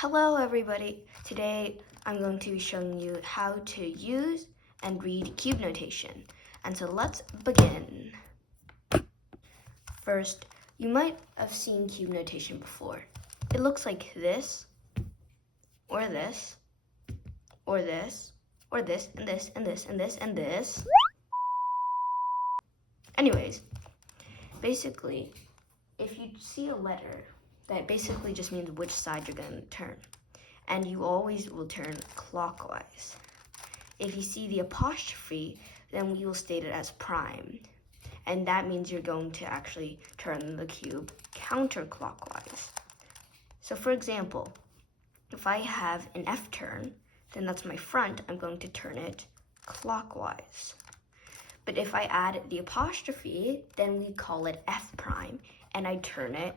Hello everybody! Today I'm going to be showing you how to use and read cube notation. And so let's begin. First, you might have seen cube notation before. It looks like this, or this, or this, or this, and this, and this, and this, and this. Anyways, basically, if you see a letter, that basically just means which side you're going to turn. And you always will turn clockwise. If you see the apostrophe, then we will state it as prime. And that means you're going to actually turn the cube counterclockwise. So for example, if I have an F turn, then that's my front, I'm going to turn it clockwise. But if I add the apostrophe, then we call it F prime, and I turn it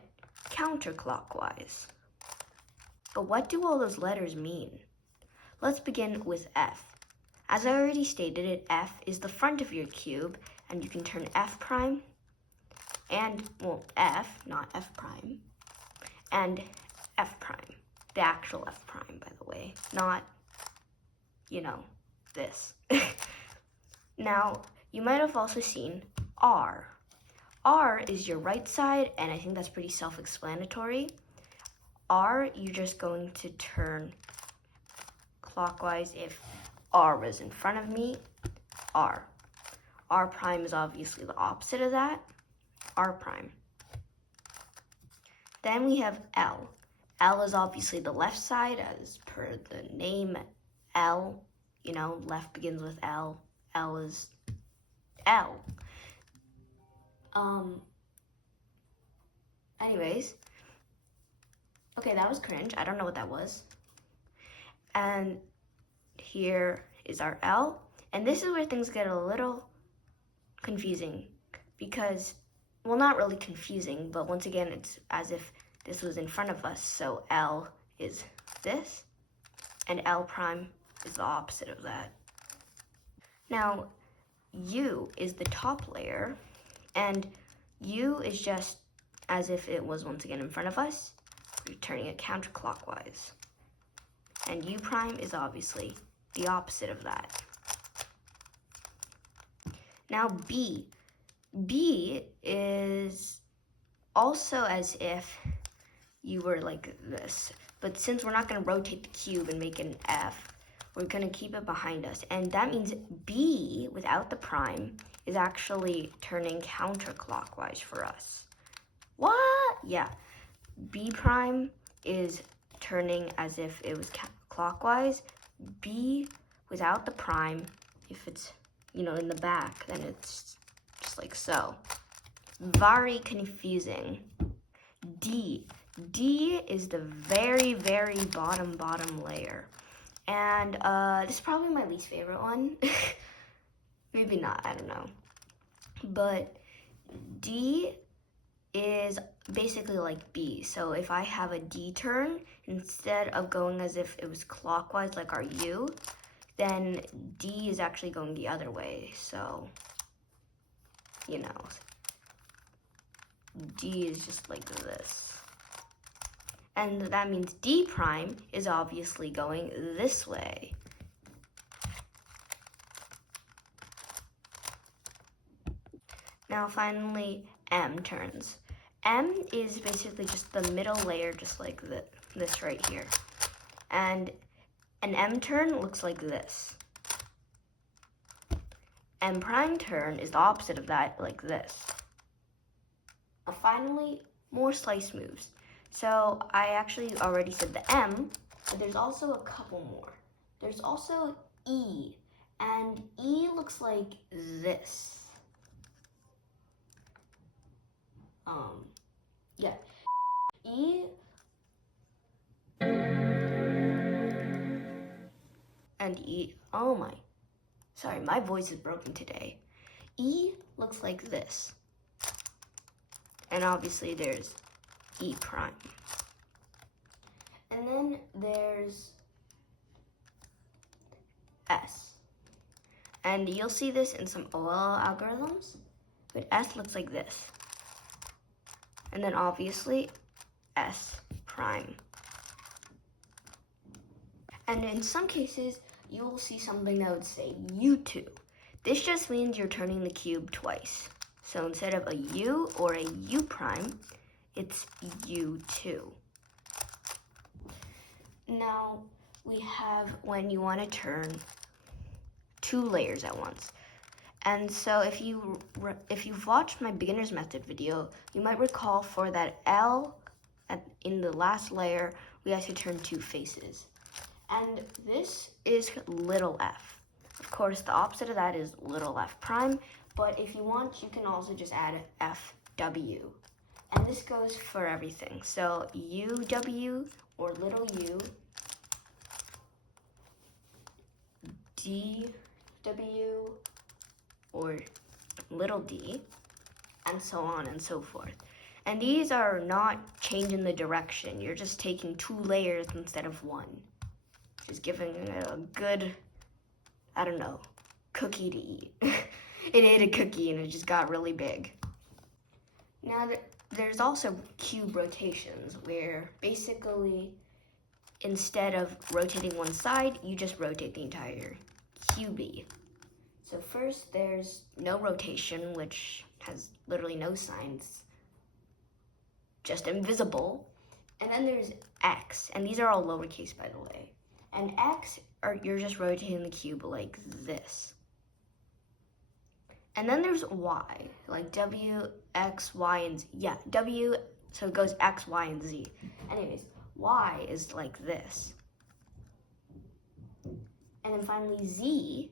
counterclockwise. But what do all those letters mean? Let's begin with F. As I already stated it, F is the front of your cube, and you can turn F prime, and, well, F, not F prime, and F prime. The actual F prime, by the way, not, this. Now, you might have also seen R. R is your right side, and I think that's pretty self-explanatory. R, you're just going to turn clockwise if R was in front of me, R. R prime is obviously the opposite of that, R prime. Then we have L. L is obviously the left side, as per the name L. Left begins with L. L is L. Anyways, okay, that was cringe. I don't know what that was. And here is our L. And this is where things get a little confusing because, well, not really confusing, but once again, it's as if this was in front of us. So L is this, and L prime is the opposite of that. Now, U is the top layer, and U is just as if it was once again in front of us. We're turning it counterclockwise. And U prime is obviously the opposite of that. Now B. B is also as if you were like this. But since we're not going to rotate the cube and make it an F, we're going to keep it behind us. And that means B, without the prime, is actually turning counterclockwise for us. What? Yeah. B prime is turning as if it was clockwise. B without the prime, if it's, in the back, then it's just like so. Very confusing. D. D is the very, very bottom layer. And this is probably my least favorite one. Maybe not, I don't know. But D is basically like B. So if I have a D turn, instead of going as if it was clockwise like our U, then D is actually going the other way. So, D is just like this. And that means D prime is obviously going this way. Now finally, M turns. M is basically just the middle layer, just like this right here. And an M turn looks like this. M prime turn is the opposite of that, like this. Finally, more slice moves. So I actually already said the M, but there's also a couple more. There's also E, and E looks like this. Yeah. E and E, oh my, sorry, my voice is broken today. E looks like this. And obviously there's E prime. And then there's S. And you'll see this in some OL algorithms, but S looks like this. And then obviously S prime. And in some cases, you will see something that would say U2. This just means you're turning the cube twice. So instead of a U or a U prime, it's U2. Now we have when you want to turn 2 layers at once. And so if you've watched my beginner's method video, you might recall for that L in the last layer, we have to turn 2 faces. And this is little f. Of course, the opposite of that is little f prime, but if you want, you can also just add fw. And this goes for everything. So uw or little u, dw or little d, and so on and so forth. And these are not changing the direction. You're just taking 2 layers instead of 1. Just giving it a good, I don't know, cookie to eat. It ate a cookie and it just got really big. Now there's also cube rotations where basically instead of rotating one side, you just rotate the entire cube. So first there's no rotation, which has literally no signs, just invisible. And then there's X, and these are all lowercase, by the way. And X, you're just rotating the cube like this. And then there's Y, like W, X, Y, and Z. Yeah, W, so it goes X, Y, and Z. Anyways, Y is like this. And then finally Z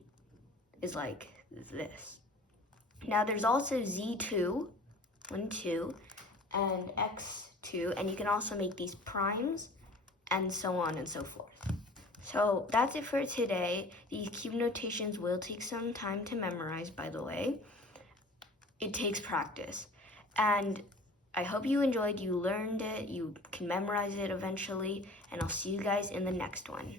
is like this. Now there's also Z2, 1, 2, and X2, and you can also make these primes, and so on and so forth. So that's it for today. These cube notations will take some time to memorize, by the way. It takes practice. And I hope you enjoyed, you learned it, you can memorize it eventually, and I'll see you guys in the next one.